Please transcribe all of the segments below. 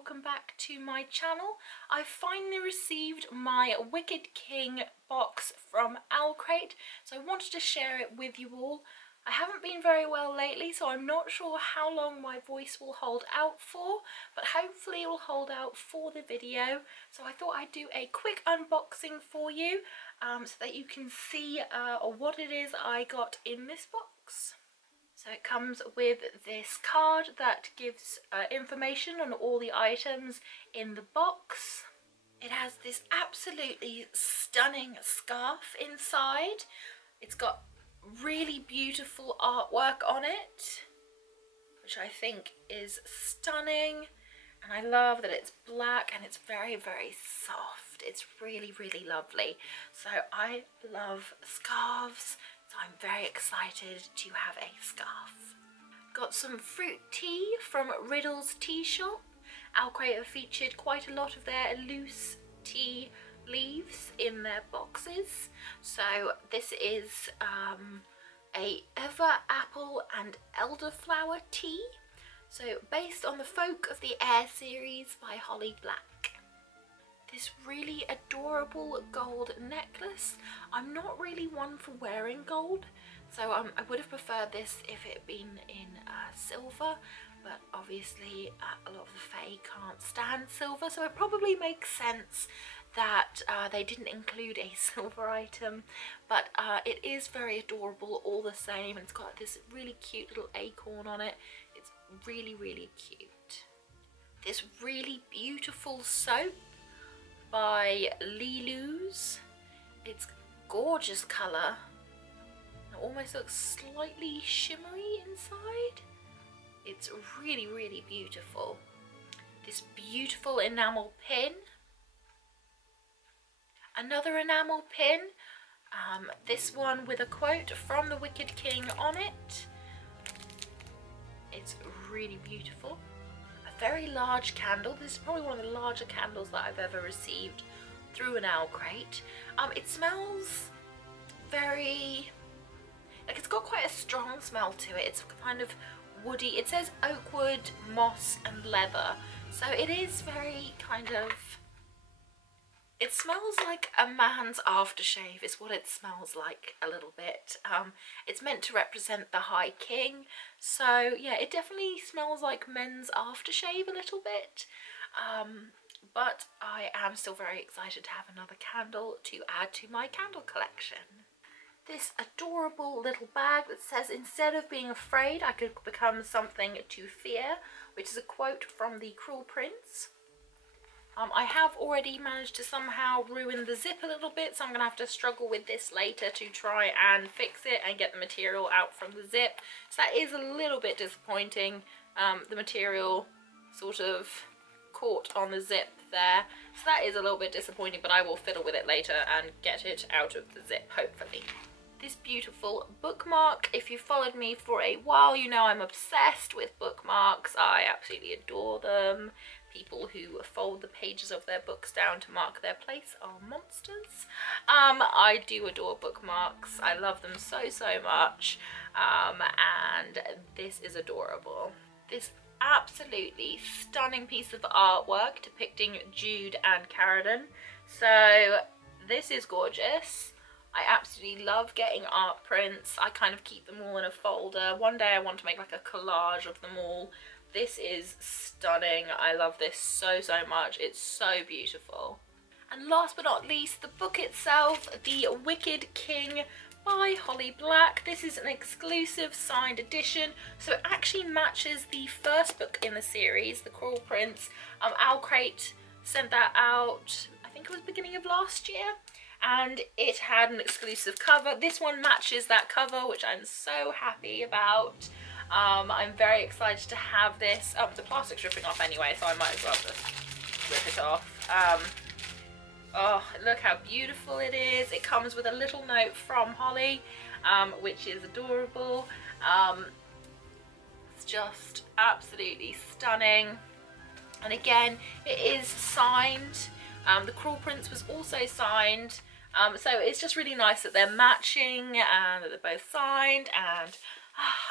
welcome back to my channel. I finally received my Wicked King box from OwlCrate, so I wanted to share it with you all. I haven't been very well lately, so I'm not sure how long my voice will hold out for, but hopefully it will hold out for the video. So I thought I'd do a quick unboxing for you so that you can see what it is I got in this box. So it comes with this card that gives information on all the items in the box. It has this absolutely stunning scarf inside. It's got really beautiful artwork on it, which I think is stunning. And I love that it's black and it's very, very soft. It's really, really lovely. So I love scarves. So I'm very excited to have a scarf. Got some fruit tea from Riddle's Tea Shop. OwlCrate have featured quite a lot of their loose tea leaves in their boxes. So this is a Ever Apple and Elderflower tea. So based on the Folk of the Air series by Holly Black. This really adorable gold necklace. I'm not really one for wearing gold, so I would have preferred this if it had been in silver, but obviously a lot of the Fae can't stand silver, so it probably makes sense that they didn't include a silver item, but it is very adorable all the same, and it's got this really cute little acorn on it. It's really, really cute. This really beautiful soap by Lilu's. It's gorgeous colour. It almost looks slightly shimmery inside. It's really, really beautiful. This beautiful enamel pin. Another enamel pin. This one with a quote from the Wicked King on it. It's really beautiful. Very large candle. This is probably one of the larger candles that I've ever received through an OwlCrate. It smells very, like, it's got quite a strong smell to it. It's kind of woody. It says oak wood, moss and leather, so it is very kind of, it smells like a man's aftershave is what it smells like a little bit. It's meant to represent the High King, so yeah, it definitely smells like men's aftershave a little bit. But I am still very excited to have another candle to add to my candle collection. This adorable little bag that says, "Instead of being afraid, I could become something to fear," which is a quote from the Cruel Prince. I have already managed to somehow ruin the zip a little bit, so I'm going to have to struggle with this later to try and fix it and get the material out from the zip. So that is a little bit disappointing. The material sort of caught on the zip there. So that is a little bit disappointing, but I will fiddle with it later and get it out of the zip, hopefully. This beautiful bookmark. If you've followed me for a while, you know I'm obsessed with bookmarks. I absolutely adore them. People who fold the pages of their books down to mark their place are monsters. I do adore bookmarks. I love them so, so much. And this is adorable. This absolutely stunning piece of artwork depicting Jude and Caradon. So this is gorgeous. I absolutely love getting art prints. I kind of keep them all in a folder. One day I want to make like a collage of them all. This is stunning. I love this so, so much. It's so beautiful. And last but not least, the book itself, The Wicked King by Holly Black. This is an exclusive signed edition, so it actually matches the first book in the series, The Cruel Prince. OwlCrate sent that out, I think it was beginning of last year, and it had an exclusive cover. This one matches that cover, which I'm so happy about. I'm very excited to have this. The plastic's ripping off anyway, so I might as well just rip it off. Oh, look how beautiful it is. It comes with a little note from Holly, which is adorable. It's just absolutely stunning. And again, it is signed. The Cruel Prince was also signed. So it's just really nice that they're matching and that they're both signed, and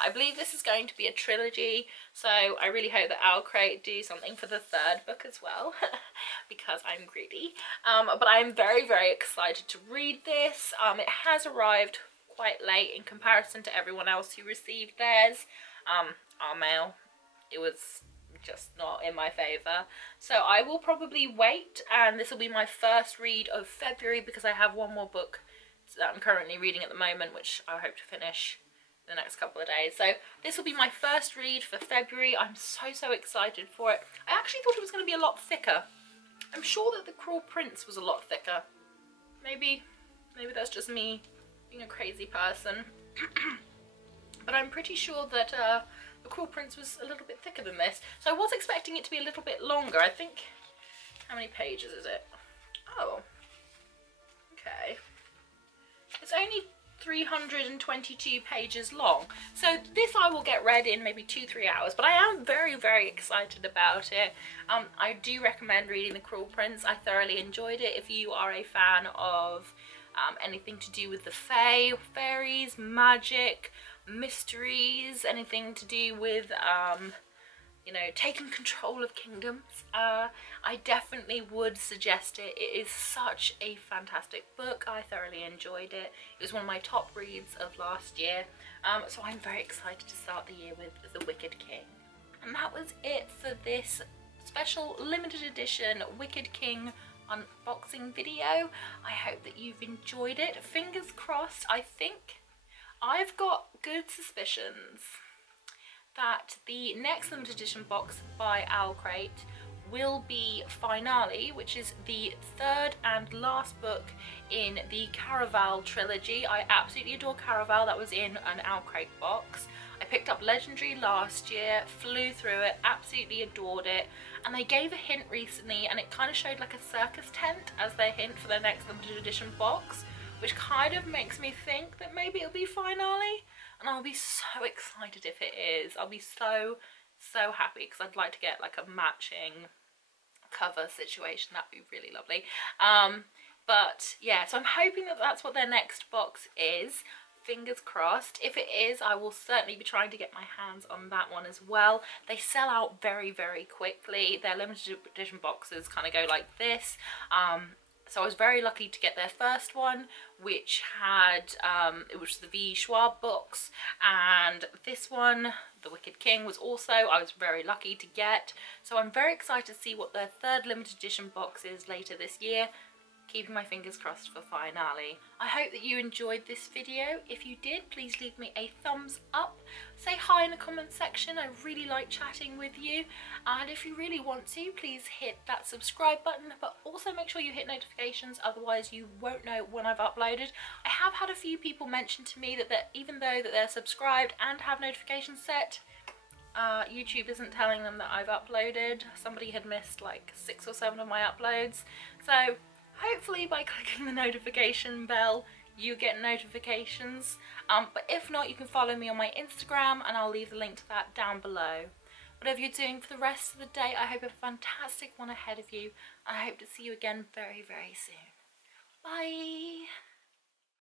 I believe this is going to be a trilogy, so I really hope that OwlCrate do something for the third book as well, because I'm greedy. But I'm very, very excited to read this. It has arrived quite late in comparison to everyone else who received theirs. Our mail, it was just not in my favour. So I will probably wait, and this will be my first read of February, because I have one more book that I'm currently reading at the moment, which I hope to finish the next couple of days. So this will be my first read for February. I'm so excited for it. I actually thought it was going to be a lot thicker. I'm sure that The Cruel Prince was a lot thicker. Maybe that's just me being a crazy person. But I'm pretty sure that The Cruel Prince was a little bit thicker than this. So I was expecting it to be a little bit longer. I think, how many pages is it? Oh, okay. It's only 322 pages long, so this I will get read in maybe 2-3 hours, but I am very excited about it. I do recommend reading The Cruel Prince. I thoroughly enjoyed it. If you are a fan of anything to do with the fae, fairies, magic, mysteries, anything to do with you know, taking control of kingdoms, I definitely would suggest it. It is such a fantastic book. I thoroughly enjoyed it. It was one of my top reads of last year, so I'm very excited to start the year with The Wicked King. And that was it for this special limited edition Wicked King unboxing video. I hope that you've enjoyed it. Fingers crossed. I think I've got good suspicions that the next limited edition box by OwlCrate will be Finale, which is the third and last book in the Caraval trilogy. I absolutely adore Caraval. That was in an OwlCrate box. I picked up Legendary last year, flew through it, absolutely adored it, and they gave a hint recently, and it kind of showed like a circus tent as their hint for their next limited edition box, which kind of makes me think that maybe it'll be Finale. And I'll be so excited if it is. I'll be so happy, because I'd like to get like a matching cover situation. That'd be really lovely. But yeah, so I'm hoping that that's what their next box is. Fingers crossed. If it is, I will certainly be trying to get my hands on that one as well. They sell out very quickly. Their limited edition boxes kind of go like this. So I was very lucky to get their first one, which had, it was the V. Schwab box, and this one, The Wicked King, was also, I was very lucky to get. So I'm very excited to see what their third limited edition box is later this year. Keeping my fingers crossed for Finale. I hope that you enjoyed this video. If you did, please leave me a thumbs up. Say hi in the comment section. I really like chatting with you. And if you really want to, please hit that subscribe button, but also make sure you hit notifications, otherwise you won't know when I've uploaded. I have had a few people mention to me that even though that they're subscribed and have notifications set, YouTube isn't telling them that I've uploaded. Somebody had missed like 6 or 7 of my uploads. So hopefully by clicking the notification bell you get notifications, but if not, you can follow me on my Instagram, and I'll leave the link to that down below. Whatever you're doing for the rest of the day, I hope you have a fantastic one ahead of you. I hope to see you again very soon. Bye!